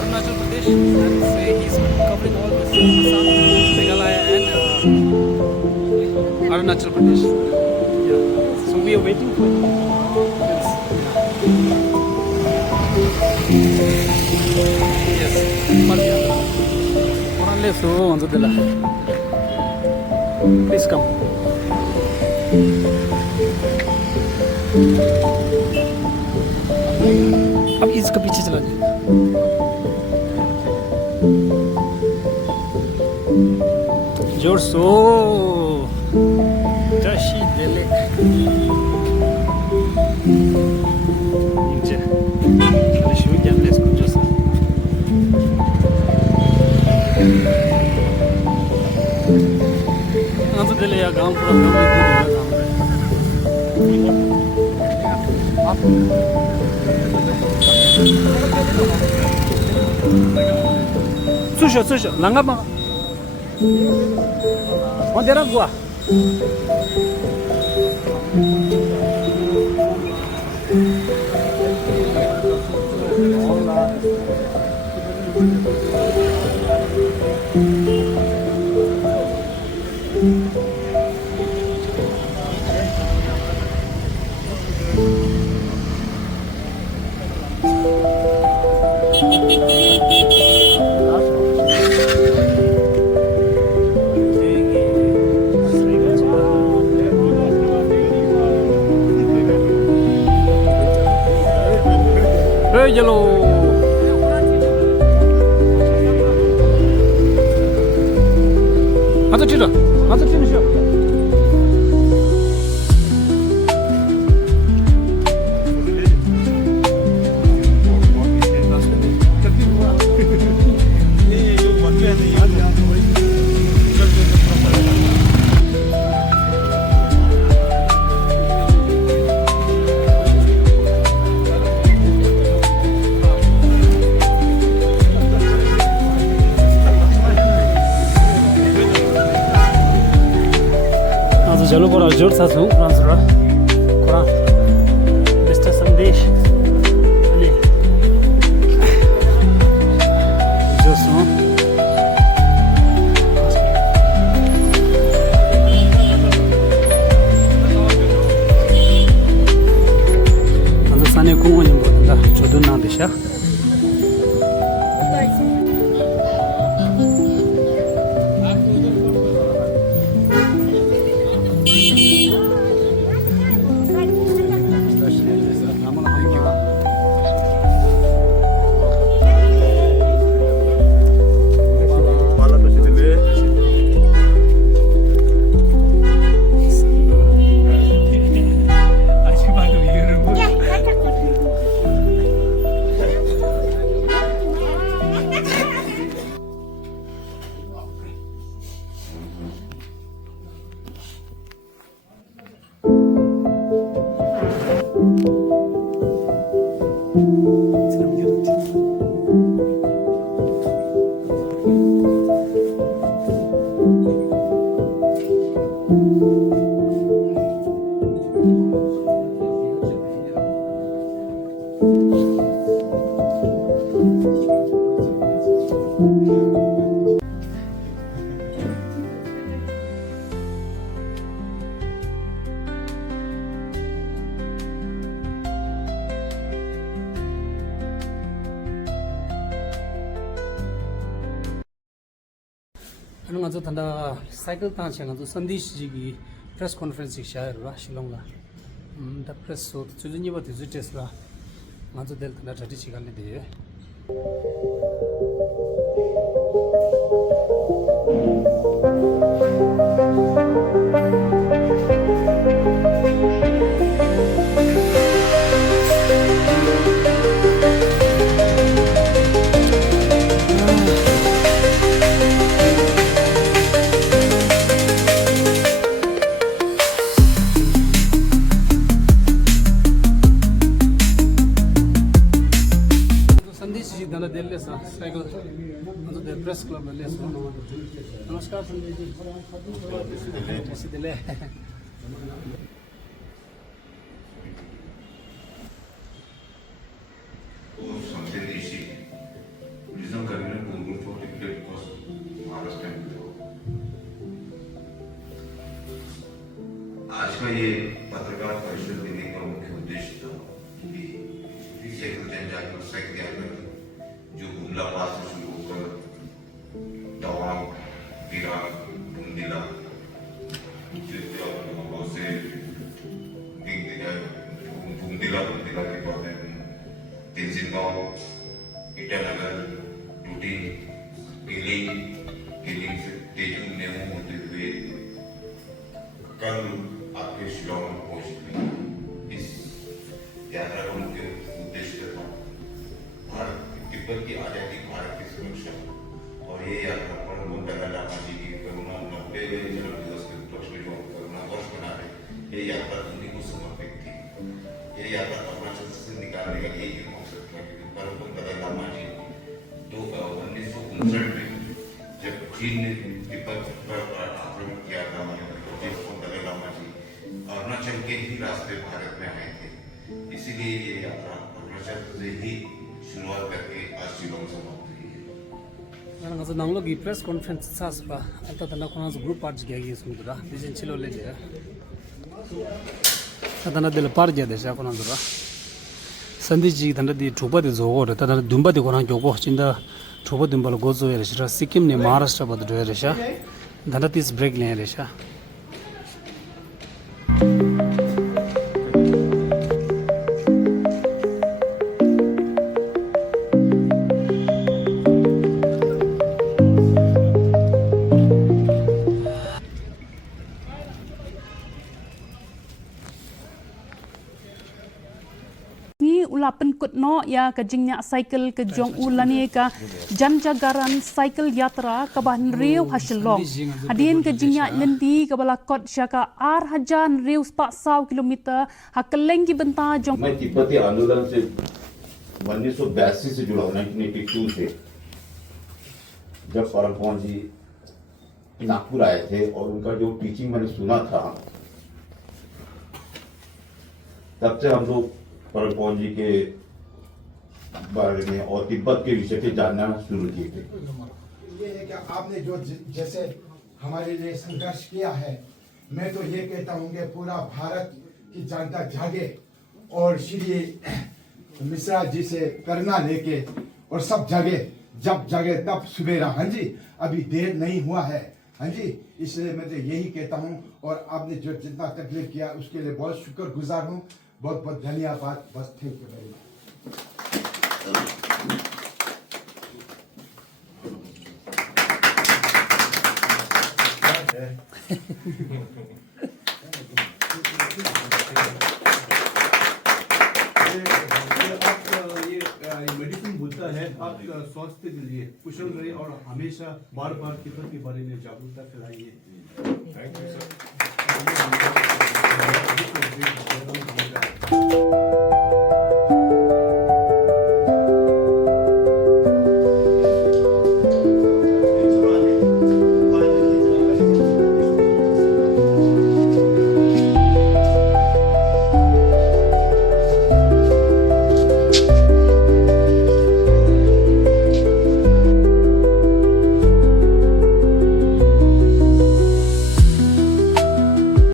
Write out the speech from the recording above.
Arunachal Pradesh, and say he's covering all this Assam, Meghalaya, and Arunachal Pradesh. Yeah. So we are waiting for him. Yes. Orang le so onto dela. Please come. अब इसका पीछे चला जाए. जोर सो Dashi Dele. Ince. Şu gelmez kocası. Nasıl dele ya काम पूरा काम में आप Susho, langap mah. Mau derap gua. Hey, yellow. Hadi çıra. Hadi çıra şu. चलो बड़ा जोर सा छौँ फ्रान्सबाट कुरा मिस्टर सन्देश अनि जोसमा अन्त सानो कुङो भन्दा छोदु नादेश अनि आज तन्दा साइकल ताछेगा तो संदेश जी की प्रेस कॉन्फ्रेंस शायर रा शिलोंग ला द प्रेस सो चुजुनी बति जुटेस ला आज देल तन्दा ठटी छिगाले दे प्रेस क्लब ले सो नमस्कार संजय जी कैसे दिले आज का ये पत्रकार परिषद देने का मुख्य उद्देश्य था कि जो गुमला पास से शुरू होकर तवांग, पिराग, बुंदीला से बुंदीला के बाद तेंजिनगांव, ईटानगर, टूटी, किलिंग से तेजू नेमू होते हुए कल आपके शिलांग में पहुंचते इस यात्रा का मुख्य उद्देश्य था भारत तिब्बत की आजादी, भारत की सुरक्षा और ये यात्रा पर दलाई लामा जी की करुणा 90वें जन्म दिवस के उपलक्ष्य में जो करुणा वर्ष मना रहे ये यात्रा उन्हीं को समर्पित थी। ये यात्रा अरुणाचल से निकालने का एक ही मकसद था क्योंकि दलाई लामा जी 1959 में जब चीन ने तिब्बत पर आक्रमण किया था दलाई लामा जी अरुणाचल के ही रास्ते भारत में आए थे, इसीलिए ये यात्रा अरुणाचल से ही शुरुआत करके आज शिलोंग समाप्त हुई है। 나가서 나올로기 프레스 컨퍼런스 사스바 안타다나 코나스 그룹 파츠 게기 있습니다. 디진 칠올레제. 타다나 델 파르제 데샤 코나스바. 산디지 단다디 조바데 조고르 타다나 둠바데 코나 교고 진다 조바 둠발 고조에르시라 시킴네 마하라스트라 바드 도에르샤. 단다티스 브레이크 레르샤. Ulapan kutno ya kajingnya cycle ke jong ulani ka janjagaran cycle yatra ke bahan riu hasilong hadin kajingnya lendi ke balakot syaka ar hajan riu 400 kilometer hakeleng ki benta jong मैं तिब्बती आंदोलन से 1982 से जुड़ा हूँ 1982 से जब परमपौन जी नागपुर आए थे और उनका जो टीचिंग मैंने सुना था तब से हम लोग परमपौन जी के बारे में और तिब्बत के विषय पे जानना शुरू किए थे। ये है कि आपने जो जैसे हमारे लिए संघर्ष किया है, मैं तो ये कहता हूँ कि पूरा भारत की जनता जागे और श्री मिश्रा जी से प्रेरणा लेके और सब जगह जब जगह तब सुबेरा। हाँ जी, अभी देर नहीं हुआ है। हाँ जी, इसलिए मैं तो यही कहता हूँ और आपने जो जितना तकलीफ किया उसके लिए बहुत शुक्रगुजार हूँ। बहुत बहुत धन्यवाद। बस thank you very much. Medicine बोलता है आप स्वास्थ्य के लिए कुशल रहिए और हमेशा बार बार तिब्बत के बारे में जागरूकता फैलाइए। Thank you sir.